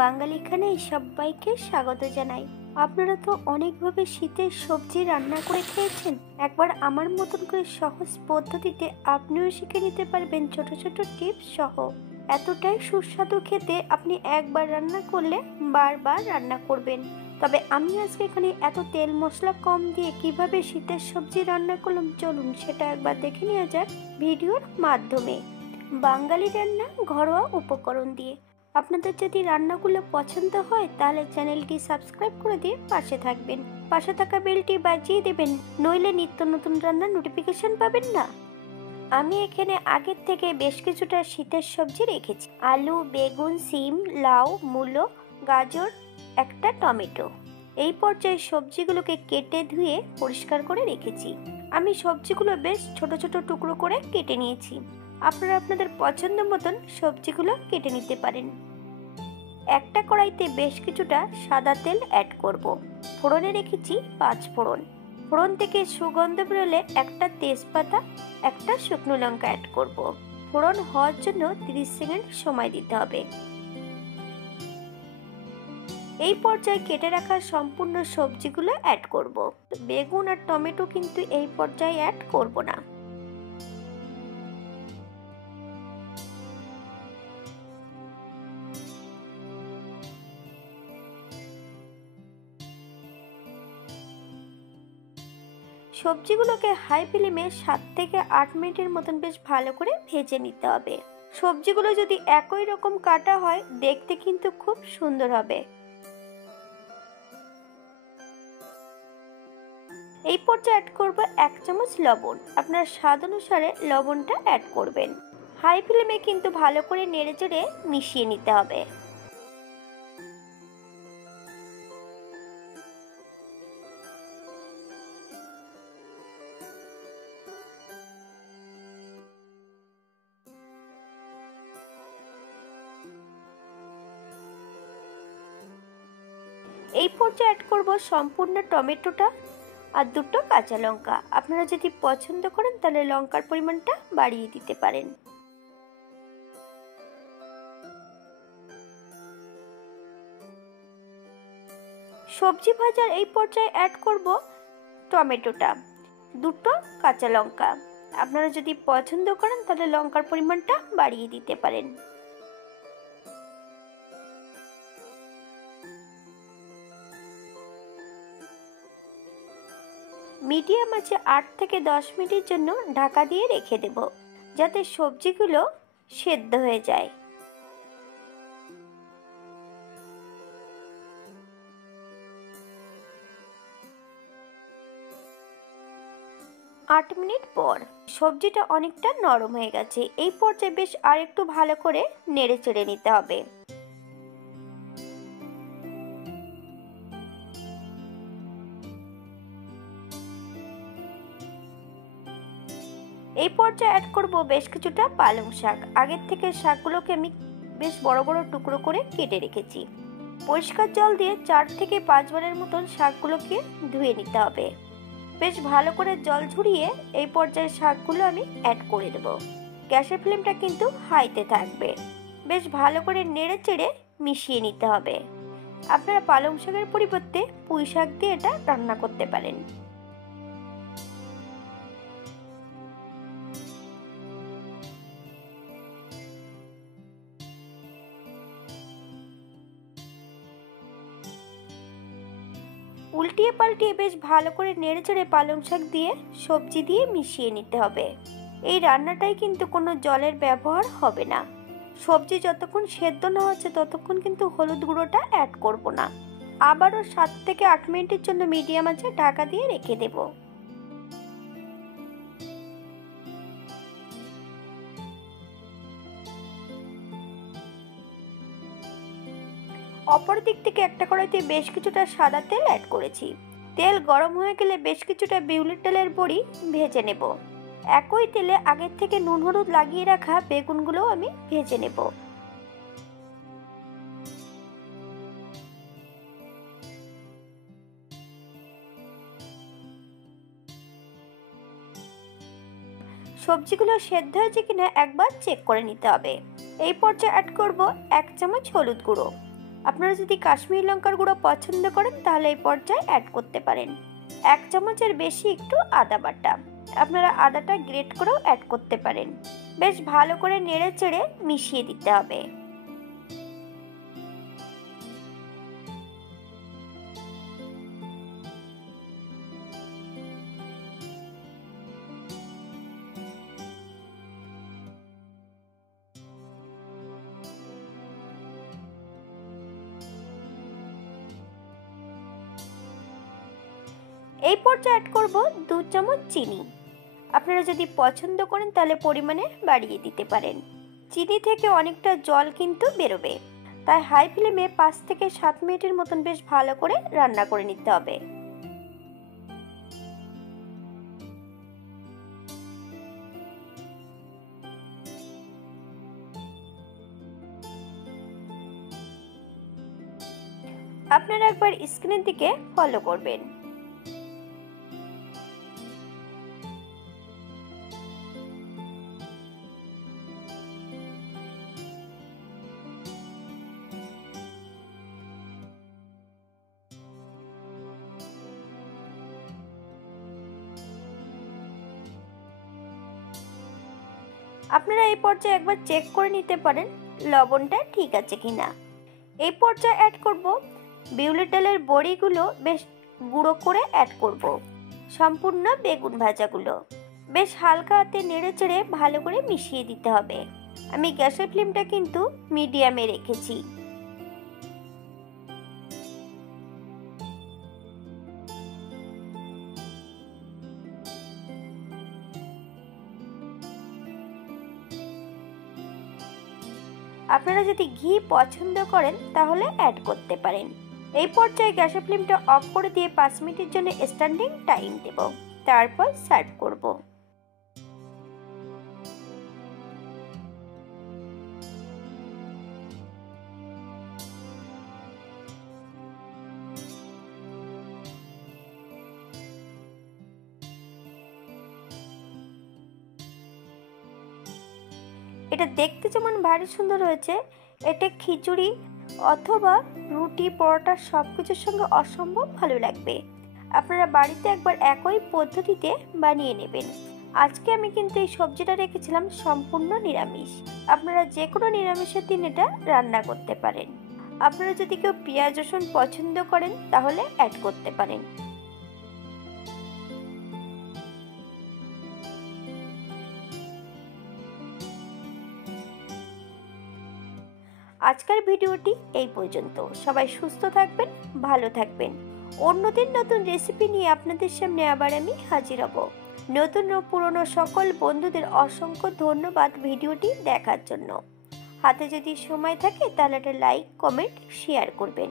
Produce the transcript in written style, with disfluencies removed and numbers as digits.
বাঙালি খানায় সবাইকে স্বাগত জানাই। আপনারা তো অনেকভাবে শীতের সবজি রান্না করে খেয়েছেন। একবার আমার মতন করে সহজ পদ্ধতিতে আপনিও শিখে নিতে পারবেন ছোট ছোট টিপস সহ। এতটাই সুস্বাদু খেতে, আপনি একবার রান্না করলে বারবার রান্না করবেন। তবে আমি আজকে এখানে এত তেল মশলা কম দিয়ে কিভাবে শীতের সবজি রান্না করলাম, চলুন সেটা একবার দেখে নেওয়া যাক ভিডিওর মাধ্যমে। বাঙালি রান্না ঘরোয়া উপকরণ দিয়ে। আপনাদের যদি রান্নাগুলো পছন্দ হয় তাহলে চ্যানেলটি সাবস্ক্রাইব করে দিয়ে পাশে থাকবেন, পাশে থাকা বেলটি বাজিয়ে দেবেন, নইলে নিত্য নতুন রান্নার নোটিফিকেশন পাবেন না। আমি এখানে আগের থেকে বেশ কিছুটা শীতের সবজি রেখেছি। আলু, বেগুন, সিম, লাউ, মূলো, গাজর, একটা টমেটো। এই পর্যায়ে সবজিগুলোকে কেটে ধুয়ে পরিষ্কার করে রেখেছি। আমি সবজিগুলো বেশ ছোট ছোট টুকরো করে কেটে নিয়েছি। আপনারা আপনাদের পছন্দ মতন সবজিগুলো কেটে নিতে পারেন। একটা কড়াইতে বেশ কিছুটা সাদা তেল অ্যাড করব। ফোড়নে রেখেছি 5 ফোড়ন। ফোড়ন থেকে সুগন্ধ বেরোলে একটা তেজপাতা, একটা শুকনো লঙ্কা অ্যাড করব। ফোড়ন হওয়ার জন্য 30 সেকেন্ড সময় দিতে হবে। এই পর্যায়ে কেটে রাখা সম্পূর্ণ সবজিগুলো অ্যাড করব। বেগুন আর টমেটো কিন্তু এই পর্যায়ে অ্যাড করব না। সবজিগুলোকে হাই ফ্লেমে 7 থেকে 8 মিনিটের মতন বেশ ভালো করে ভেজে নিতে হবে। সবজিগুলো যদি একই রকম কাটা হয় দেখতে কিন্তু খুব সুন্দর হবে। এই পর্যায়ে অ্যাড করব 1 চামচ লবণ। আপনার স্বাদ অনুসারে লবণটা অ্যাড করবেন। হাই ফ্লেমে কিন্তু ভালো করে নেড়েচেড়ে মিশিয়ে নিতে হবে। এই পর্যায়ে অ্যাড করব সম্পূর্ণ টমেটোটা আর 2টো কাঁচা লঙ্কা। আপনারা যদি পছন্দ করেন তাহলে লঙ্কার পরিমাণটা বাড়িয়ে দিতে পারেন। সবজি ভাজার এই পর্যায়ে অ্যাড করব টমেটোটা, 2টো কাঁচা লঙ্কা। আপনারা যদি পছন্দ করেন তাহলে লঙ্কার পরিমাণটা বাড়িয়ে দিতে পারেন। মিডিয়াম আঁচে 8 থেকে 10 মিনিটের জন্য ঢাকা দিয়ে রেখে দেব, যাতে সবজিগুলো সেদ্ধ হয়ে যায়। 8 মিনিট পর সবজিটা অনেকটা নরম হয়ে গেছে। এই পর্যায়ে বেশ আরেকটু ভালো করে নেড়ে চেড়ে নিতে হবে। এই পর্যায়ে অ্যাড করব বেশ কিছুটা পালং শাক। আগের থেকে শাকগুলোকে আমি বেশ বড় বড় টুকরো করে কেটে রেখেছি। পরিষ্কার জল দিয়ে 4 থেকে 5 বারের মতন শাকগুলোকে ধুয়ে নিতে হবে। বেশ ভালো করে জল ঝরিয়ে এই পর্যায়ে শাকগুলো আমি অ্যাড করে দেব। গ্যাসের ফ্লেমটা কিন্তু হাইতে থাকবে। বেশ ভালো করে নেড়ে চেড়ে মিশিয়ে নিতে হবে। আপনারা পালং শাকের পরিবর্তে পুঁই শাক দিয়ে এটা রান্না করতে পারেন। উল্টিয়ে পাল্টিয়ে বেশ ভালো করে নেড়েচেড়ে পালং শাক দিয়ে সবজি দিয়ে মিশিয়ে নিতে হবে। এই রান্নাটাই কিন্তু কোনো জলের ব্যবহার হবে না। সবজি যতক্ষণ সেদ্ধ না হচ্ছে ততক্ষণ কিন্তু হলুদ গুঁড়োটা অ্যাড করব না। আবারও 7 থেকে 8 মিনিটের জন্য মিডিয়াম আঁচে ঢাকা দিয়ে রেখে দেব। অপর দিক থেকে একটা কড়াইতে বেশ কিছুটা সাদা তেল অ্যাড করেছি। তেল গরম হয়ে গেলে বেশ কিছুটা বিউলির ডালের বড়ি ভেজে নেব। একই তেলে আগের থেকে নুন হলুদ লাগিয়ে রাখা বেগুনগুলো আমি ভেজে নেব। সবজিগুলো সেদ্ধ হয়েছে কিনা একবার চেক করে নিতে হবে। এই পর্যায়ে অ্যাড করব 1 চামচ হলুদ গুঁড়ো, আপনারা যদি কাশ্মীরি লঙ্কার গুঁড়ো পছন্দ করেন তাহলে এই পর্যায়ে অ্যাড করতে পারেন 1 চামচের বেশি একটু আদা বাটা। আপনারা আদাটা গ্রেট করেও অ্যাড করতে পারেন। বেশ ভালো করে নেড়ে চেড়ে মিশিয়ে দিতে হবে। এই পর্যায়ে অ্যাড করব 2 চামচ চিনি। আপনারা যদি পছন্দ করেন তাহলে পরিমাণে বাড়িয়ে দিতে পারেন। চিনি থেকে অনেকটা জল কিন্তু বেরোবে, তাই হাই ফ্লেমে 5 থেকে 7 মিনিটের মতন বেশ ভালো করে রান্না করে নিতে হবে। আপনারা একবার স্ক্রিনের দিকে ফলো করবেন। আপনারা এই পর্যায়ে একবার চেক করে নিতে পারেন লবণটা ঠিক আছে কিনা। এই পর্যায়ে অ্যাড করব বিউলির ডালের বড়িগুলো, বেশ গুঁড়ো করে অ্যাড করব সম্পূর্ণ বেগুন ভাজাগুলো। বেশ হালকা হাতে নেড়ে চেড়ে ভালো করে মিশিয়ে দিতে হবে। আমি গ্যাসের ফ্লেমটা কিন্তু মিডিয়ামে রেখেছি। আপনারা যদি ঘি পছন্দ করেন তাহলে অ্যাড করতে পারেন। এই পর্যায়ে গ্যাসের ফ্লেমটা অফ করে দিয়ে 5 মিনিটের জন্য স্ট্যান্ডিং টাইম দেব, তারপর সার্ভ করব। এটা দেখতে যেমন ভারী সুন্দর হয়েছে, এটা খিচুড়ি অথবা রুটি পরোটা সব কিছুর সঙ্গে অসম্ভব ভালো লাগবে। আপনারা বাড়িতে একবার একই পদ্ধতিতে বানিয়ে নেবেন। আজকে আমি কিন্তু এই সবজিটা রেখেছিলাম সম্পূর্ণ নিরামিষ। আপনারা যে কোনো নিরামিষের দিন এটা রান্না করতে পারেন। আপনারা যদি কেউ পেঁয়াজ রসুন পছন্দ করেন তাহলে অ্যাড করতে পারেন। আজকের ভিডিওটি এই পর্যন্ত। সবাই সুস্থ থাকবেন, ভালো থাকবেন। অন্যদিন নতুন রেসিপি নিয়ে আপনাদের সামনে আবার আমি হাজির হব। নতুন ও পুরনো সকল বন্ধুদের অসংখ্য ধন্যবাদ ভিডিওটি দেখার জন্য। হাতে যদি সময় থাকে তাহলে একটা লাইক, কমেন্ট, শেয়ার করবেন।